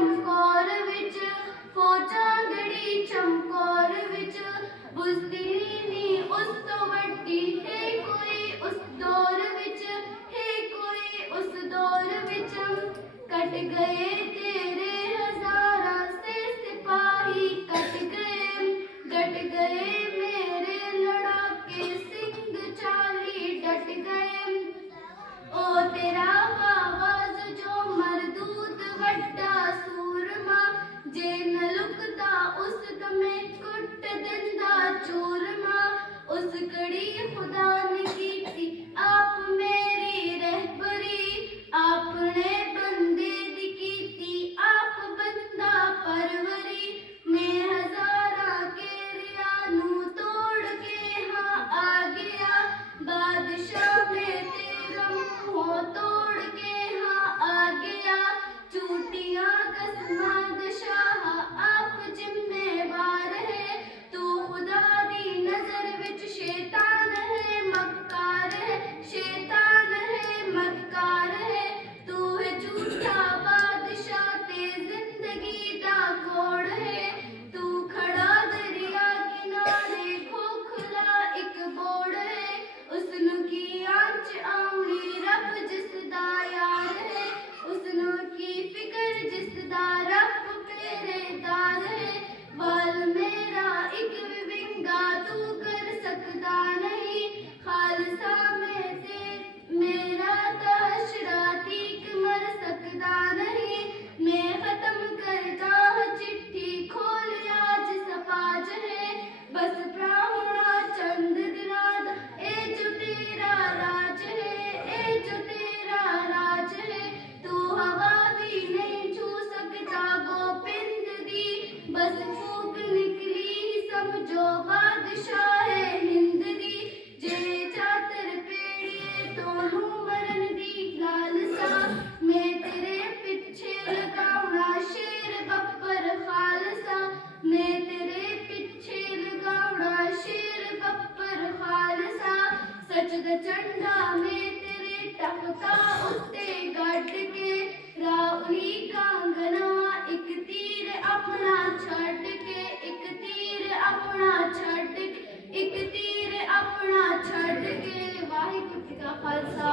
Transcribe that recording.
ਚਮਕੌਰ ਵਿੱਚ ਫੌਜਾਂ ਗੜੀ ਚਮਕੌਰ ਵਿੱਚ ਬੁਜ਼ਦਿਲੀ ਨਹੀਂ ਉਸ ਤੋਂ ਵੱਡੀ ਹੈ ਕੋਈ ਉਸ ਦੌਰ ਵਿੱਚ ਹੈ ਕੋਈ ਉਸ ਦੌਰ ਵਿੱਚ ਕੱਟ ਗਏ ਤੇਰੇ ਹਜ਼ਾਰਾਂ ਸੇ ਸਿਪਾਹੀ ਕੱਟ ਗਏ ਡਟ ਗਏ ਮੇਰੇ ਲੜਾਕੇ ਸੇ থাকবো सचद में तेरे टपका उत्ते के। कांगना एक तीर अपना छट के, एक तीर अपना छट के, एक तीर अपना छट के। का खालसा।